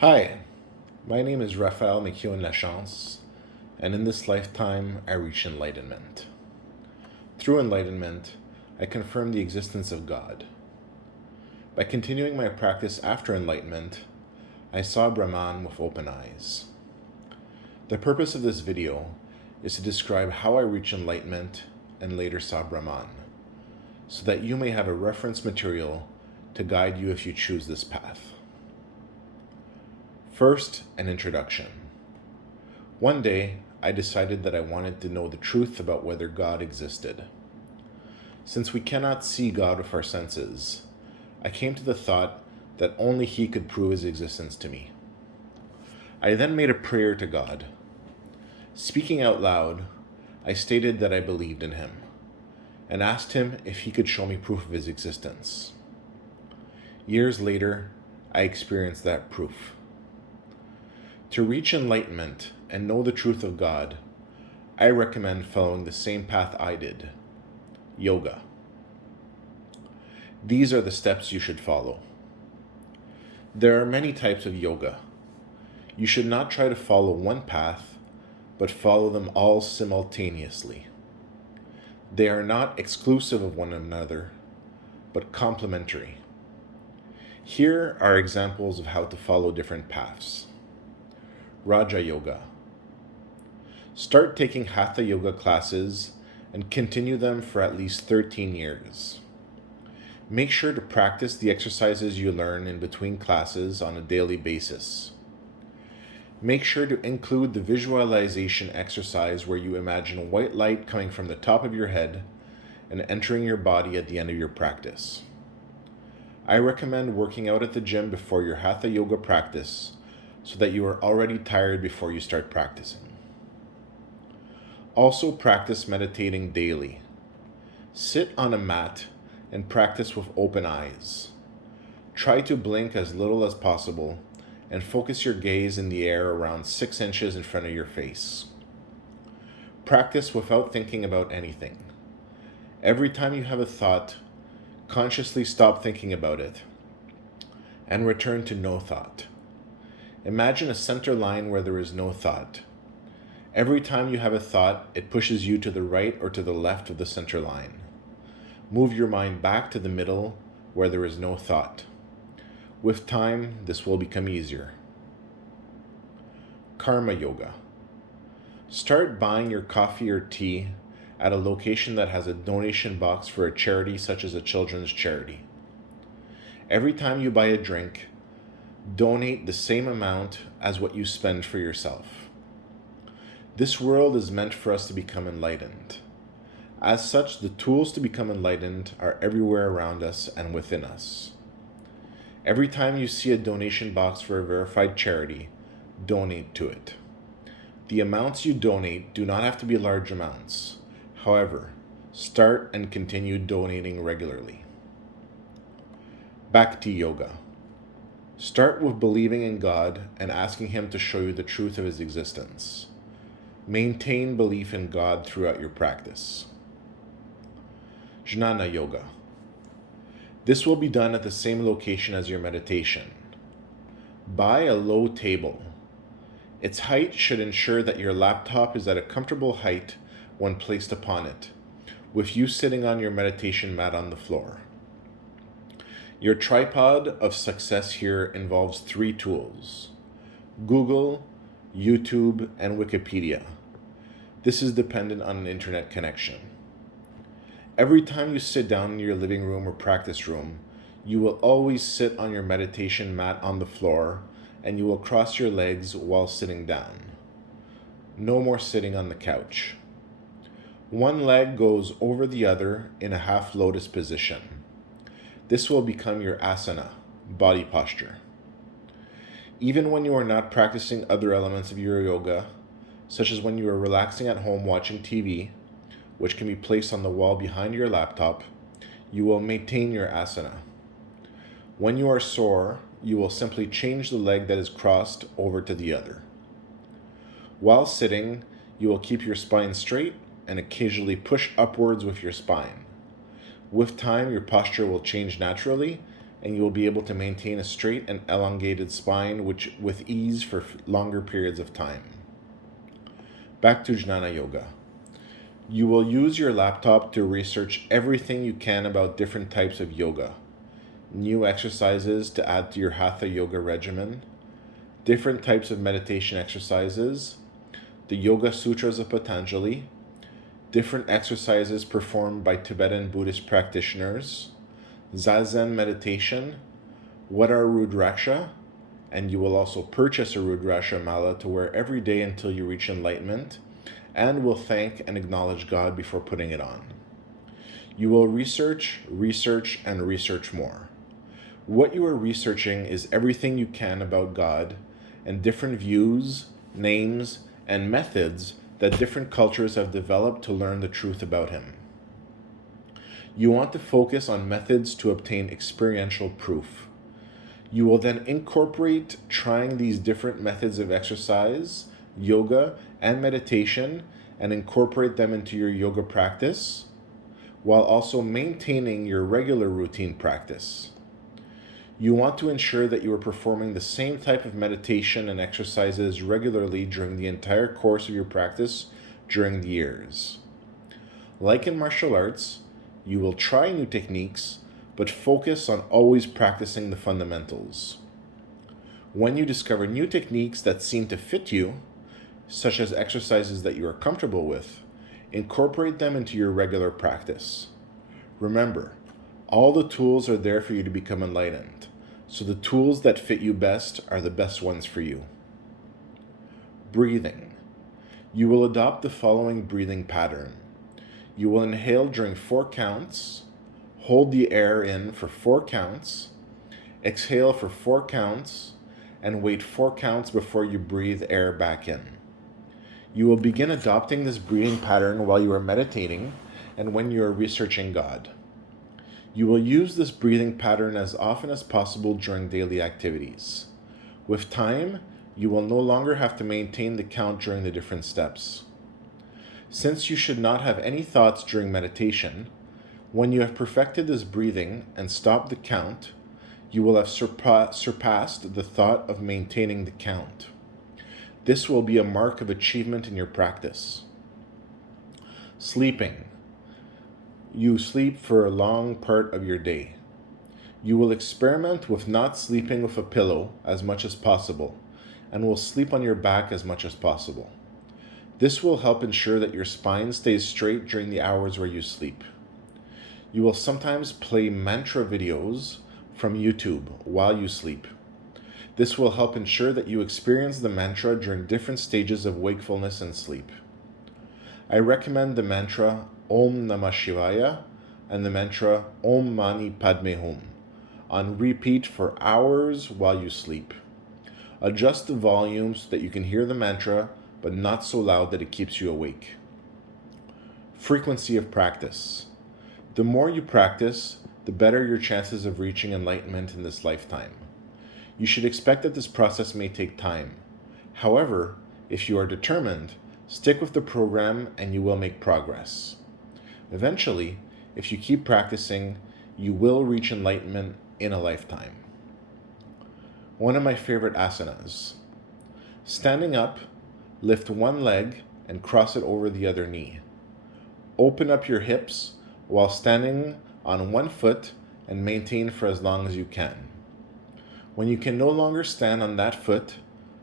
Hi, my name is Raphael McEwen Lachance, and in this lifetime I reach enlightenment. Through enlightenment, I confirm the existence of God. By continuing my practice after enlightenment, I saw Brahman with open eyes. The purpose of this video is to describe how I reached enlightenment and later saw Brahman, so that you may have a reference material to guide you if you choose this path. First, an introduction. One day, I decided that I wanted to know the truth about whether God existed. Since we cannot see God with our senses, I came to the thought that only He could prove His existence to me. I then made a prayer to God. Speaking out loud, I stated that I believed in Him, and asked Him if He could show me proof of His existence. Years later, I experienced that proof. To reach enlightenment and know the truth of God, I recommend following the same path I did: yoga. These are the steps you should follow. There are many types of yoga. You should not try to follow one path, but follow them all simultaneously. They are not exclusive of one another, but complementary. Here are examples of how to follow different paths. Raja Yoga. Start taking Hatha Yoga classes and continue them for at least 13 years. Make sure to practice the exercises you learn in between classes on a daily basis. Make sure to include the visualization exercise where you imagine white light coming from the top of your head and entering your body at the end of your practice. I recommend working out at the gym before your Hatha Yoga practice so that you are already tired before you start practicing. Also practice meditating daily. Sit on a mat and practice with open eyes. Try to blink as little as possible and focus your gaze in the air around 6 inches in front of your face. Practice without thinking about anything. Every time you have a thought, consciously stop thinking about it and return to no thought. Imagine a center line where there is no thought. Every time you have a thought, it pushes you to the right or to the left of the center line. Move your mind back to the middle where there is no thought. With time, this will become easier. Karma Yoga. Start buying your coffee or tea at a location that has a donation box for a charity such as a children's charity. Every time you buy a drink, donate the same amount as what you spend for yourself. This world is meant for us to become enlightened. As such, the tools to become enlightened are everywhere around us and within us. Every time you see a donation box for a verified charity, donate to it. The amounts you donate do not have to be large amounts. However, start and continue donating regularly. Bhakti Yoga. Start with believing in God and asking Him to show you the truth of His existence. Maintain belief in God throughout your practice. Jnana Yoga. This will be done at the same location as your meditation. Buy a low table. Its height should ensure that your laptop is at a comfortable height when placed upon it, with you sitting on your meditation mat on the floor. Your tripod of success here involves 3 tools: Google, YouTube, and Wikipedia. This is dependent on an internet connection. Every time you sit down in your living room or practice room, you will always sit on your meditation mat on the floor, and you will cross your legs while sitting down. No more sitting on the couch. One leg goes over the other in a half lotus position. This will become your asana, body posture. Even when you are not practicing other elements of your yoga, such as when you are relaxing at home watching TV, which can be placed on the wall behind your laptop, you will maintain your asana. When you are sore, you will simply change the leg that is crossed over to the other. While sitting, you will keep your spine straight and occasionally push upwards with your spine. With time, your posture will change naturally, and you will be able to maintain a straight and elongated spine with ease for longer periods of time. Back to Jnana Yoga. You will use your laptop to research everything you can about different types of yoga, new exercises to add to your Hatha yoga regimen, different types of meditation exercises, the Yoga Sutras of Patanjali, different exercises performed by Tibetan Buddhist practitioners, Zazen meditation, what are Rudraksha, and you will also purchase a Rudraksha mala to wear every day until you reach enlightenment, and will thank and acknowledge God before putting it on. You will research, and research more. What you are researching is everything you can about God and different views, names, and methods that different cultures have developed to learn the truth about Him. You want to focus on methods to obtain experiential proof. You will then incorporate trying these different methods of exercise, yoga, and meditation, and incorporate them into your yoga practice, while also maintaining your regular routine practice. You want to ensure that you are performing the same type of meditation and exercises regularly during the entire course of your practice during the years. Like in martial arts, you will try new techniques, but focus on always practicing the fundamentals. When you discover new techniques that seem to fit you, such as exercises that you are comfortable with, incorporate them into your regular practice. Remember, all the tools are there for you to become enlightened, so the tools that fit you best are the best ones for you. Breathing. You will adopt the following breathing pattern. You will inhale during 4 counts, hold the air in for 4 counts, exhale for 4 counts, and wait 4 counts before you breathe air back in. You will begin adopting this breathing pattern while you are meditating and when you are researching God. You will use this breathing pattern as often as possible during daily activities. With time, you will no longer have to maintain the count during the different steps. Since you should not have any thoughts during meditation, when you have perfected this breathing and stopped the count, you will have surpassed the thought of maintaining the count. This will be a mark of achievement in your practice. Sleeping. You sleep for a long part of your day. You will experiment with not sleeping with a pillow as much as possible, and will sleep on your back as much as possible. This will help ensure that your spine stays straight during the hours where you sleep. You will sometimes play mantra videos from YouTube while you sleep. This will help ensure that you experience the mantra during different stages of wakefulness and sleep. I recommend the mantra Om Namah Shivaya and the mantra Om Mani Padme Hum on repeat for hours while you sleep. Adjust the volume so that you can hear the mantra, but not so loud that it keeps you awake. Frequency of practice. The more you practice, the better your chances of reaching enlightenment in this lifetime. You should expect that this process may take time. However, if you are determined, stick with the program and you will make progress. Eventually, if you keep practicing, you will reach enlightenment in a lifetime. One of my favorite asanas. Standing up, lift one leg and cross it over the other knee. Open up your hips while standing on one foot and maintain for as long as you can. When you can no longer stand on that foot,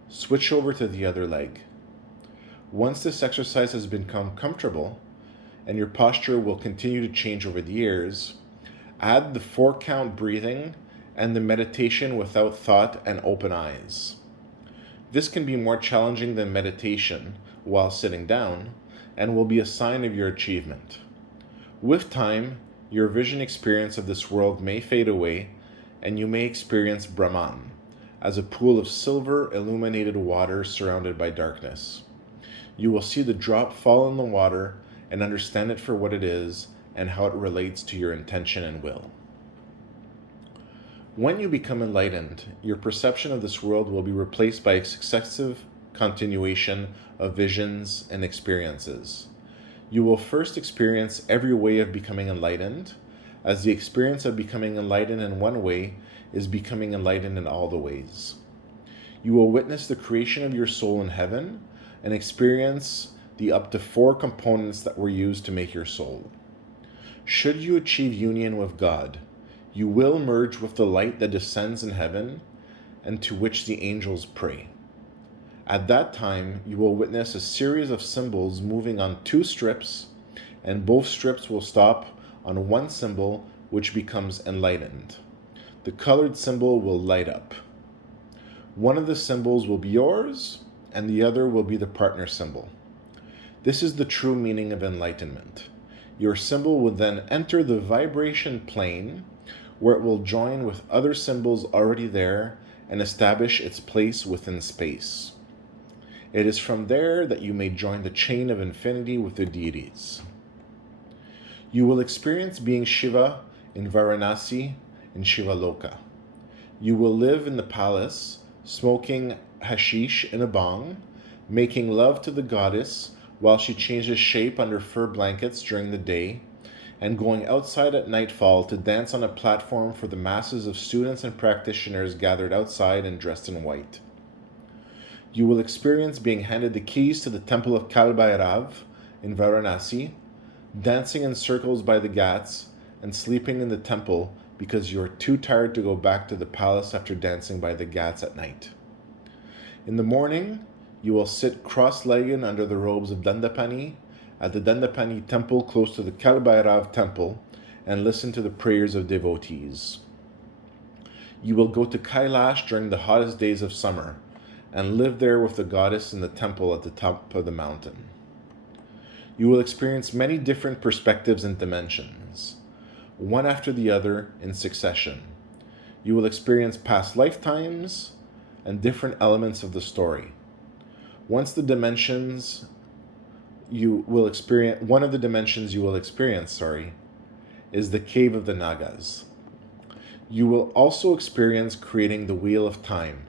switch over to the other leg. Once this exercise has become comfortable, and your posture will continue to change over the years, add the 4-count breathing and the meditation without thought and open eyes. This can be more challenging than meditation while sitting down and will be a sign of your achievement. With time, your vision experience of this world may fade away and you may experience Brahman as a pool of silver illuminated water surrounded by darkness. You will see the drop fall in the water and understand it for what it is and how it relates to your intention and will. When you become enlightened, your perception of this world will be replaced by a successive continuation of visions and experiences. You will first experience every way of becoming enlightened, as the experience of becoming enlightened in one way is becoming enlightened in all the ways. You will witness the creation of your soul in heaven and experience the up to 4 components that were used to make your soul. Should you achieve union with God, you will merge with the light that descends in heaven and to which the angels pray. At that time, you will witness a series of symbols moving on 2 strips, and both strips will stop on one symbol, which becomes enlightened. The colored symbol will light up. One of the symbols will be yours, and the other will be the partner symbol. This is the true meaning of enlightenment. Your symbol will then enter the vibration plane, where it will join with other symbols already there and establish its place within space. It is from there that you may join the chain of infinity with the deities. You will experience being Shiva in Varanasi in Shivaloka. You will live in the palace, smoking hashish in a bong, making love to the goddess while she changes shape under fur blankets during the day, and going outside at nightfall to dance on a platform for the masses of students and practitioners gathered outside and dressed in white. You will experience being handed the keys to the temple of Kal Bhairav in Varanasi, dancing in circles by the ghats, and sleeping in the temple because you are too tired to go back to the palace after dancing by the ghats at night. In the morning, you will sit cross-legged under the robes of Dandapani at the Dandapani temple close to the Kal Bhairav temple and listen to the prayers of devotees. You will go to Kailash during the hottest days of summer and live there with the goddess in the temple at the top of the mountain. You will experience many different perspectives and dimensions, one after the other in succession. You will experience past lifetimes and different elements of the story. One of the dimensions you will experience is the cave of the Nagas. You will also experience creating the wheel of time,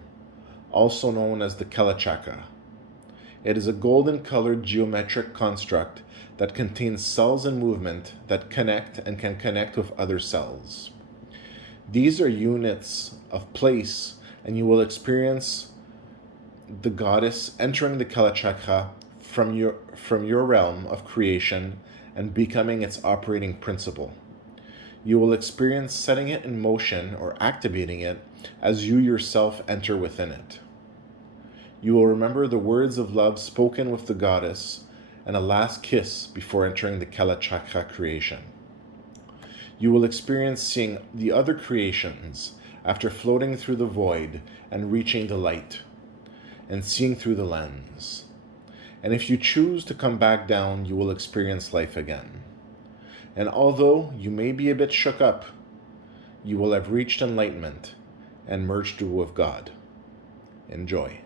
also known as the Kalachakra. It is a golden colored geometric construct that contains cells in movement that connect and can connect with other cells. These are units of place, and you will experience the goddess entering the Kalachakra from your realm of creation and becoming its operating principle. You will experience setting it in motion or activating it as you yourself enter within it. You will remember the words of love spoken with the goddess and a last kiss before entering the Kalachakra creation. You will experience seeing the other creations after floating through the void and reaching the light, and seeing through the lens. And if you choose to come back down, you will experience life again. And although you may be a bit shook up, you will have reached enlightenment and merged with God. Enjoy.